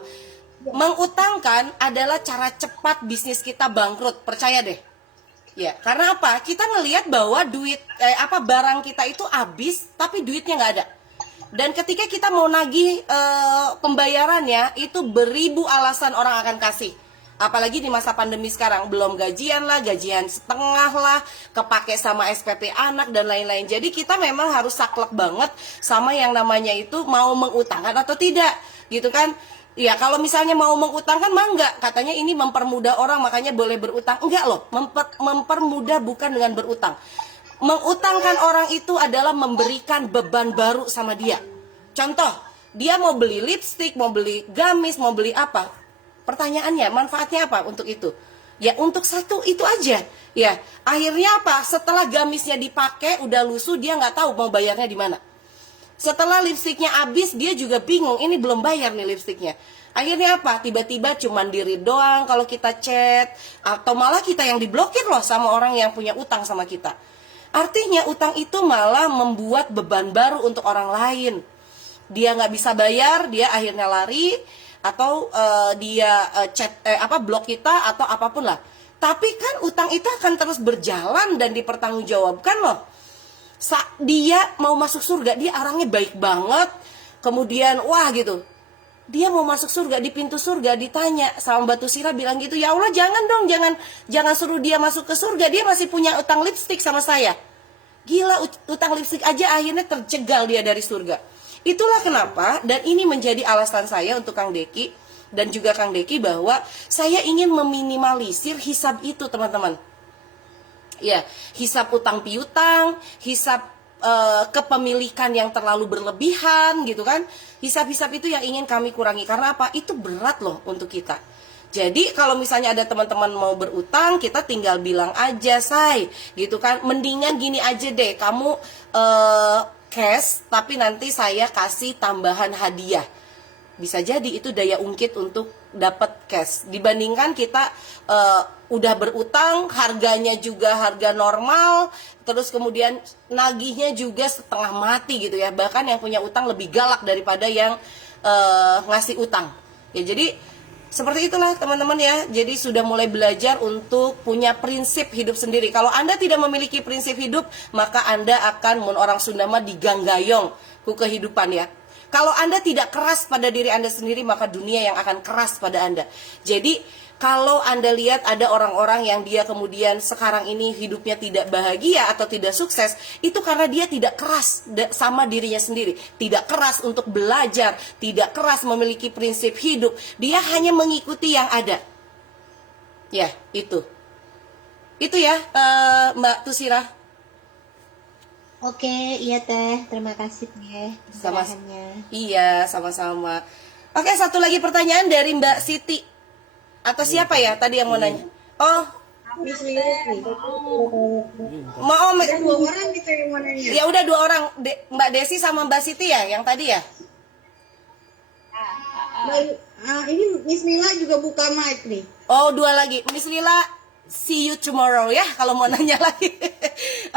Mengutangkan adalah cara cepat bisnis kita bangkrut, percaya deh. Ya, karena apa? Kita ngelihat bahwa barang kita itu habis, tapi duitnya nggak ada. Dan ketika kita mau nagih pembayarannya, itu beribu alasan orang akan kasih. Apalagi di masa pandemi sekarang, belum gajian lah, gajian setengah lah, kepake sama SPP anak dan lain-lain. Jadi kita memang harus saklek banget sama yang namanya itu mau mengutangkan atau tidak, gitu kan? Ya kalau misalnya mau mengutangkan mah enggak, katanya ini mempermudah orang makanya boleh berutang. Enggak loh, mempermudah bukan dengan berutang. Mengutangkan orang itu adalah memberikan beban baru sama dia. Contoh, Dia mau beli lipstick, mau beli gamis, mau beli apa? Pertanyaannya, manfaatnya apa untuk itu? Ya untuk satu itu aja. Ya, akhirnya apa? Setelah gamisnya dipakai, udah lusuh, dia nggak tahu mau bayarnya di mana. Setelah lipstiknya habis, dia juga bingung, ini belum bayar nih lipstiknya. Akhirnya apa? Tiba-tiba cuman diri doang kalau kita chat, atau malah kita yang diblokir loh sama orang yang punya utang sama kita. Artinya utang itu malah membuat beban baru untuk orang lain. Dia nggak bisa bayar, dia akhirnya lari, atau dia chat blok kita atau apapun lah. Tapi kan utang itu akan terus berjalan dan dipertanggungjawabkan loh. Dia mau masuk surga, dia orangnya baik banget, kemudian wah gitu, dia mau masuk surga, di pintu surga ditanya sama Batu Sira, bilang gitu, ya Allah jangan dong, jangan suruh dia masuk ke surga, dia masih punya utang lipstik sama saya. Gila, utang lipstik aja akhirnya tercegal dia dari surga. Itulah kenapa, dan ini menjadi alasan saya untuk Kang Deki dan juga Kang Deki, bahwa saya ingin meminimalisir hisab itu, teman-teman. Ya, hisab utang piutang, hisab kepemilikan yang terlalu berlebihan gitu kan. Hisab-hisab itu yang ingin kami kurangi. Karena apa? Itu berat loh untuk kita. Jadi kalau misalnya ada teman-teman mau berutang, kita tinggal bilang aja, say, gitu kan. Mendingan gini aja deh, kamu cash, tapi nanti saya kasih tambahan hadiah. Bisa jadi itu daya ungkit untuk dapat cash. Dibandingkan kita udah berutang, harganya juga harga normal, terus kemudian nagihnya juga setengah mati gitu ya. Bahkan yang punya utang lebih galak daripada yang ngasih utang. Ya jadi seperti itulah teman-teman ya. Jadi sudah mulai belajar untuk punya prinsip hidup sendiri. Kalau Anda tidak memiliki prinsip hidup, maka Anda akan, mun orang Sunda mah, diganggayong ku kehidupan ya. Kalau Anda tidak keras pada diri Anda sendiri, maka dunia yang akan keras pada Anda. Jadi kalau Anda lihat ada orang-orang yang dia kemudian sekarang ini hidupnya tidak bahagia atau tidak sukses, itu karena dia tidak keras sama dirinya sendiri. Tidak keras untuk belajar, tidak keras memiliki prinsip hidup. Dia hanya mengikuti yang ada. Ya, itu. Itu ya, Mbak Tusira. Oke, iya Teh, terima kasih Teh pencerahannya. Iya, sama-sama. Oke, satu lagi pertanyaan dari Mbak Siti. Atau siapa ya tadi yang mau nanya? Oh, Miss Lili nih. mau Ada 2 orang gitu yang mau nanya. ya udah 2 orang, Mbak Desi sama Mbak Siti ya, yang tadi ya. Ini Miss Mila juga buka mic nih. Oh, 2 lagi. Miss Lila, see you tomorrow ya kalau mau nanya lagi.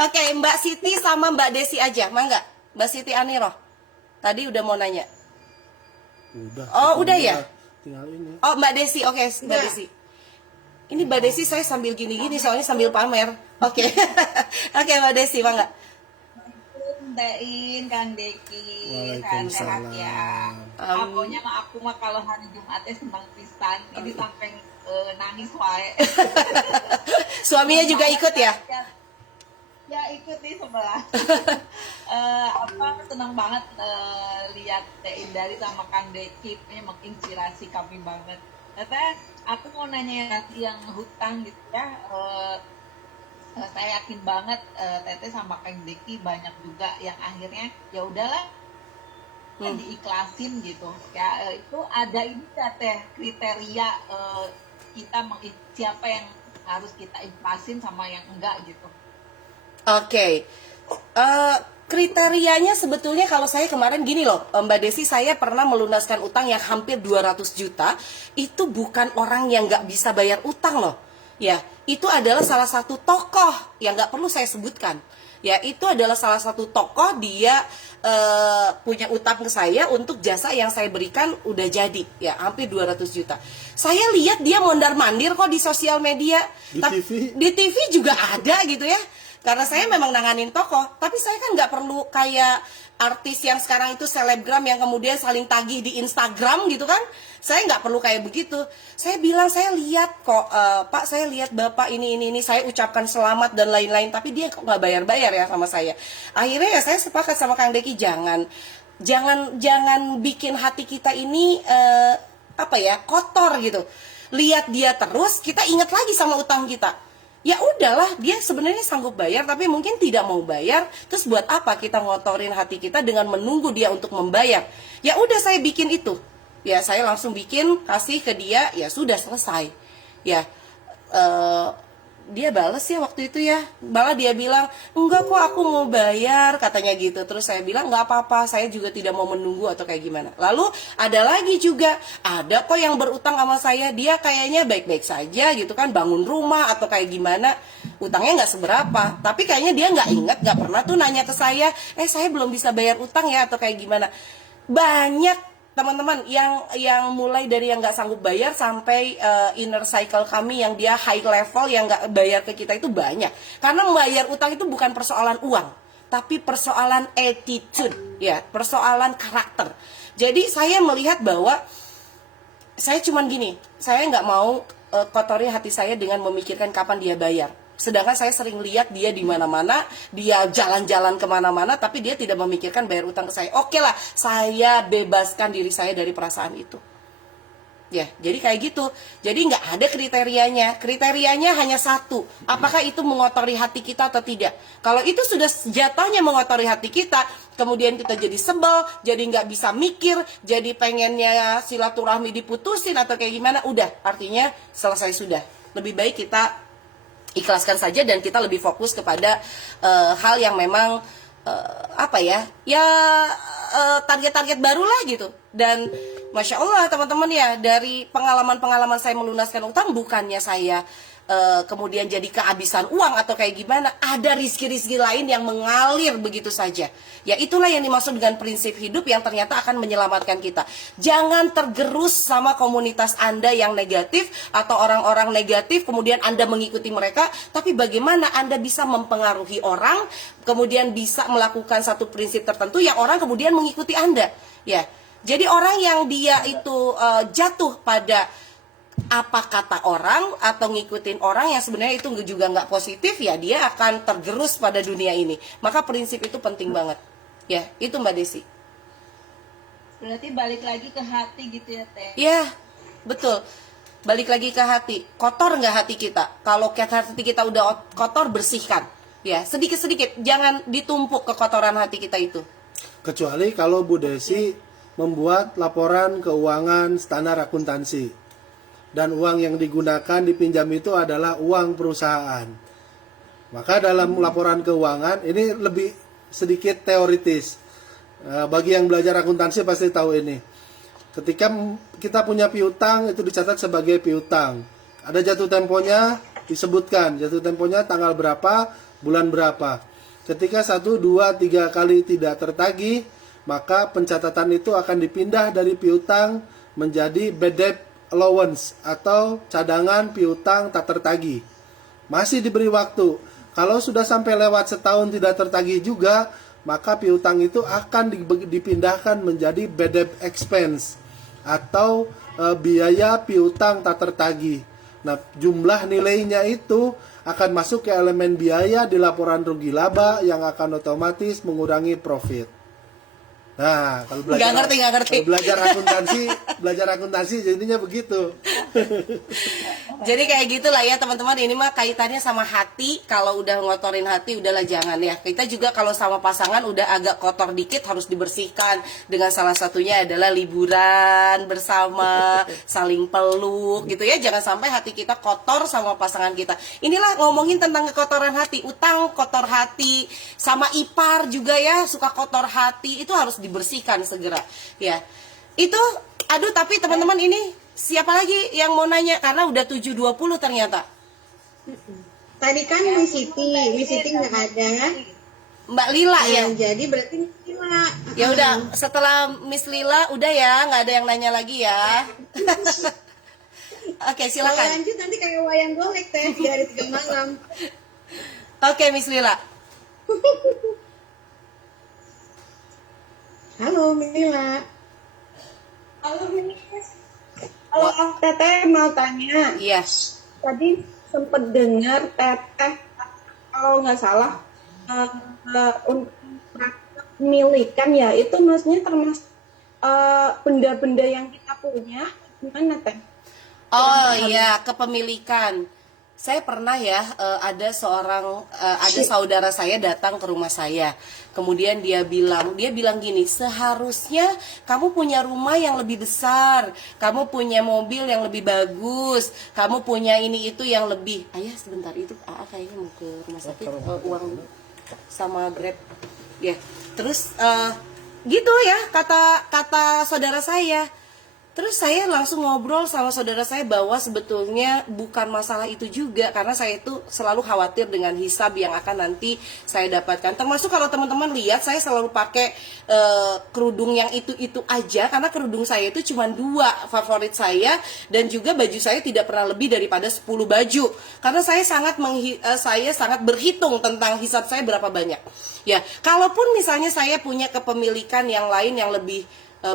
Oke, Mbak Siti sama Mbak Desi aja, mangga. Mbak Siti Aniroh. Tadi udah mau nanya. Udah. Oh, udah ya? Tinggal ini. Oh, Mbak Desi. Oke, Mbak Desi. Ini Mbak Desi saya sambil gini-gini soalnya sambil pamer. Oke. Oke, Mbak Desi, mangga. Dain Kang Deki, sehat Waalaikumsalam. ya. Pokoknya mah aku mah kalau hari Jumatnya senang pisan. Ini sampai nangis wae. Suaminya juga ikut ya? Ya ikut di sebelah. Senang banget lihat Teh Indari sama Kang Deki, ini menginspirasi kami banget. Teh, aku mau nanya yang hutang gitu ya. Saya yakin banget Teteh sama Kang Deki banyak juga yang akhirnya ya udahlah diikhlasin gitu ya. Itu ada ini Teh kriteria kita siapa yang harus kita ikhlasin sama yang enggak gitu. Oke. Kriterianya sebetulnya kalau saya kemarin gini loh, Mbak Desi, saya pernah melunaskan utang yang hampir 200 juta. Itu bukan orang yang nggak bisa bayar utang loh. Ya, itu adalah salah satu tokoh yang nggak perlu saya sebutkan. Ya, itu adalah salah satu tokoh, dia punya utang ke saya untuk jasa yang saya berikan udah jadi. Ya, hampir 200 juta. Saya lihat dia mondar-mandir kok di sosial media. Di TV? Di TV juga ada gitu ya. Karena saya memang nanganin tokoh, tapi saya kan nggak perlu kayak artis yang sekarang itu selebgram yang kemudian saling tagih di Instagram gitu kan. Saya nggak perlu kayak begitu. Saya bilang, saya lihat kok, Pak, saya lihat Bapak ini, saya ucapkan selamat dan lain-lain, tapi dia kok nggak bayar-bayar ya sama saya. Akhirnya ya saya sepakat sama Kang Deki, jangan bikin hati kita ini kotor gitu. Lihat dia terus, kita ingat lagi sama utang kita. ya udahlah, dia sebenarnya sanggup bayar tapi mungkin tidak mau bayar. Terus buat apa kita ngotorin hati kita dengan menunggu dia untuk membayar? Ya udah, saya bikin itu. Ya saya langsung bikin, kasih ke dia, ya sudah selesai. Ya dia bales ya waktu itu ya, malah dia bilang enggak kok, aku mau bayar katanya gitu. Terus saya bilang nggak apa-apa, saya juga tidak mau menunggu atau kayak gimana. Lalu ada lagi juga, ada kok yang berutang sama saya, dia kayaknya baik-baik saja gitu kan, bangun rumah atau kayak gimana, utangnya nggak seberapa, tapi kayaknya dia nggak ingat, nggak pernah tuh nanya ke saya, saya belum bisa bayar utang ya atau kayak gimana. Banyak teman-teman yang mulai dari yang nggak sanggup bayar sampai inner cycle kami yang dia high level yang nggak bayar ke kita itu banyak. Karena membayar utang itu bukan persoalan uang, tapi persoalan attitude, ya, persoalan karakter. Jadi saya melihat bahwa saya cuman gini, saya nggak mau kotori hati saya dengan memikirkan kapan dia bayar. Sedangkan saya sering lihat dia di mana-mana, dia jalan-jalan kemana-mana, tapi dia tidak memikirkan bayar utang ke saya. Oke lah, saya bebaskan diri saya dari perasaan itu. Ya, jadi kayak gitu. Jadi nggak ada kriterianya. Kriterianya hanya satu. Apakah itu mengotori hati kita atau tidak? Kalau itu sudah jatuhnya mengotori hati kita, kemudian kita jadi sebel, jadi nggak bisa mikir, jadi pengennya silaturahmi diputusin atau kayak gimana, udah, artinya selesai sudah. Lebih baik kita ikhlaskan saja dan kita lebih fokus kepada hal yang memang target-target baru lah gitu. Dan Masya Allah teman-teman ya, dari pengalaman-pengalaman saya melunaskan utang, bukannya saya kemudian jadi kehabisan uang atau kayak gimana, ada rizki-rizki lain yang mengalir begitu saja. Ya itulah yang dimaksud dengan prinsip hidup yang ternyata akan menyelamatkan kita. Jangan tergerus sama komunitas Anda yang negatif atau orang-orang negatif, kemudian Anda mengikuti mereka, tapi bagaimana Anda bisa mempengaruhi orang, kemudian bisa melakukan satu prinsip tertentu yang orang kemudian mengikuti Anda. Ya, jadi orang yang dia itu jatuh pada apa kata orang atau ngikutin orang yang sebenarnya itu juga nggak positif, ya dia akan tergerus pada dunia ini. Maka prinsip itu penting banget. Ya, itu Mbak Desi. Berarti balik lagi ke hati gitu ya, Teh? Ya, betul. Balik lagi ke hati. Kotor nggak hati kita? Kalau hati kita udah kotor, bersihkan. Ya, sedikit-sedikit. Jangan ditumpuk kekotoran hati kita itu. Kecuali kalau Bu Desi membuat laporan keuangan standar akuntansi. Dan uang yang digunakan dipinjam itu adalah uang perusahaan. Maka dalam laporan keuangan ini lebih sedikit teoritis. Bagi yang belajar akuntansi pasti tahu ini. Ketika kita punya piutang, itu dicatat sebagai piutang. Ada jatuh temponya, disebutkan jatuh temponya tanggal berapa, bulan berapa. Ketika 1, 2, 3 kali tidak tertagih, maka pencatatan itu akan dipindah dari piutang menjadi bad debt allowance atau cadangan piutang tak tertagih. Masih diberi waktu. Kalau sudah sampai lewat setahun tidak tertagih juga, maka piutang itu akan dipindahkan menjadi bad debt expense atau biaya piutang tak tertagih. Nah, jumlah nilainya itu akan masuk ke elemen biaya di laporan rugi laba yang akan otomatis mengurangi profit. Nah, kalau belajar Nggak ngerti. Kalau belajar akuntansi jadinya begitu. Jadi kayak gitulah ya teman-teman, ini mah kaitannya sama hati. Kalau udah ngotorin hati, udahlah jangan ya. Kita juga kalau sama pasangan udah agak kotor dikit harus dibersihkan. Dengan salah satunya adalah liburan bersama, saling peluk gitu ya. Jangan sampai hati kita kotor sama pasangan kita. Inilah ngomongin tentang kekotoran hati. Utang kotor hati, sama ipar juga ya suka kotor hati, itu harus dibersihkan segera ya. Itu aduh, tapi teman-teman ini siapa lagi yang mau nanya karena udah 7.20 ternyata. Tadi kan Miss Siti nggak ada. Mbak Lila ya. Jadi berarti Miss Lila. Ya udah, setelah Miss Lila udah ya, nggak ada yang nanya lagi ya. Oke, Kalau silakan. lanjut nanti kayak wayang golek Teh di hari 3 malam. Oke, Miss Lila. Halo Mila. Halo Miss. Halo Teteh mau tanya. Iya. Tadi sempet dengar Teteh kalau nggak salah untuk milikan ya, itu maksudnya termasuk benda-benda yang kita punya gimana Teh? Oh iya, kepemilikan. saya pernah ya ada ada saudara saya datang ke rumah saya. Kemudian dia bilang gini, seharusnya kamu punya rumah yang lebih besar, kamu punya mobil yang lebih bagus, kamu punya ini itu yang lebih. Ayah sebentar, itu kayaknya mau ke rumah sakit, uang dulu sama Grab. Ya, terus gitu ya kata saudara saya. Terus saya langsung ngobrol sama saudara saya bahwa sebetulnya bukan masalah itu juga, karena saya itu selalu khawatir dengan hisab yang akan nanti saya dapatkan. Termasuk kalau teman-teman lihat, saya selalu pakai kerudung yang itu aja, karena kerudung saya itu cuma 2 favorit saya, dan juga baju saya tidak pernah lebih daripada 10 baju. Karena saya sangat berhitung tentang hisab saya berapa banyak. Ya, kalaupun misalnya saya punya kepemilikan yang lain yang lebih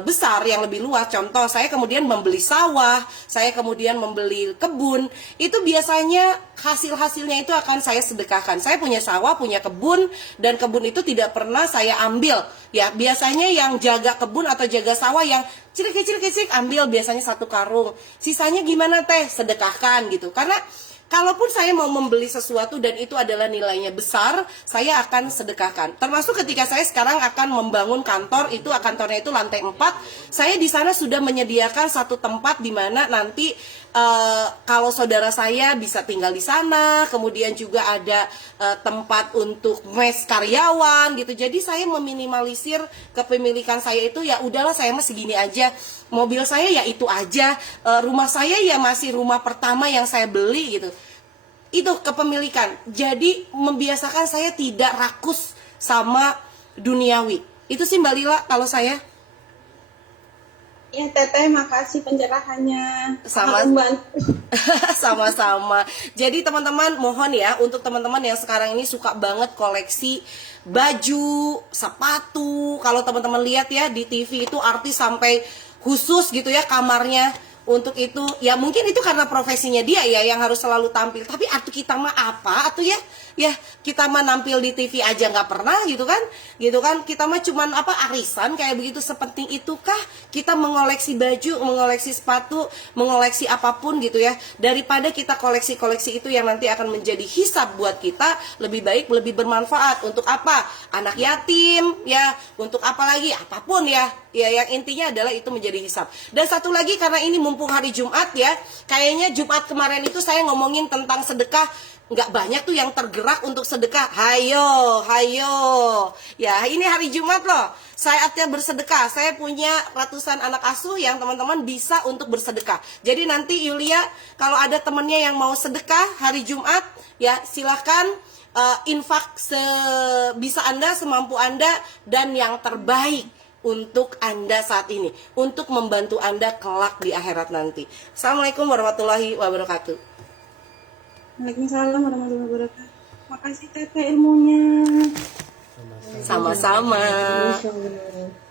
besar, yang lebih luas, contoh saya kemudian membeli sawah, saya kemudian membeli kebun, itu biasanya hasil-hasilnya itu akan saya sedekahkan. Saya punya sawah, punya kebun, dan kebun itu tidak pernah saya ambil. Ya, biasanya yang jaga kebun atau jaga sawah yang cilik-cilik ambil biasanya 1 karung. Sisanya gimana teh? Sedekahkan gitu. Karena kalaupun saya mau membeli sesuatu dan itu adalah nilainya besar, saya akan sedekahkan. Termasuk ketika saya sekarang akan membangun kantor, kantornya itu lantai 4. Saya di sana sudah menyediakan satu tempat di mana nanti kalau saudara saya bisa tinggal di sana, kemudian juga ada tempat untuk mes karyawan gitu. Jadi saya meminimalisir kepemilikan saya itu, ya udahlah saya mah segini aja. Mobil saya ya itu aja, rumah saya ya masih rumah pertama yang saya beli gitu. Itu kepemilikan. Jadi membiasakan saya tidak rakus sama duniawi. Itu sih Mbak Lila kalau saya. Ya Teteh, makasih pencerahannya. Sama. Membantu. Sama-sama. Jadi teman-teman mohon ya, untuk teman-teman yang sekarang ini suka banget koleksi baju, sepatu. Kalau teman-teman lihat ya di TV itu artis sampai khusus gitu ya kamarnya untuk itu. Ya mungkin itu karena profesinya dia ya yang harus selalu tampil. Tapi atuh kita mah apa atuh ya? Ya kita mah nampil di TV aja nggak pernah gitu kan? Kita mah cuman arisan kayak begitu. Sepenting itukah kita mengoleksi baju, mengoleksi sepatu, mengoleksi apapun gitu ya? Daripada kita koleksi-koleksi itu yang nanti akan menjadi hisab buat kita, lebih baik, lebih bermanfaat. Untuk apa? Anak yatim ya, untuk apa lagi? Apapun ya. Ya yang intinya adalah itu menjadi hisab. Dan satu lagi, karena ini mumpung hari Jumat ya, kayaknya Jumat kemarin itu saya ngomongin tentang sedekah. Nggak banyak tuh yang tergerak untuk sedekah. Hayo. Ya ini hari Jumat loh, saatnya bersedekah. Saya punya ratusan anak asuh yang teman-teman bisa untuk bersedekah. Jadi nanti Yulia, kalau ada temennya yang mau sedekah hari Jumat, ya silahkan infak sebisa Anda, semampu Anda, dan yang terbaik untuk Anda saat ini, untuk membantu Anda kelak di akhirat nanti. Assalamualaikum warahmatullahi wabarakatuh. Waalaikumsalam warahmatullahi wabarakatuh. Makasih Teteh ilmunya. Sama-sama. Masya Allah.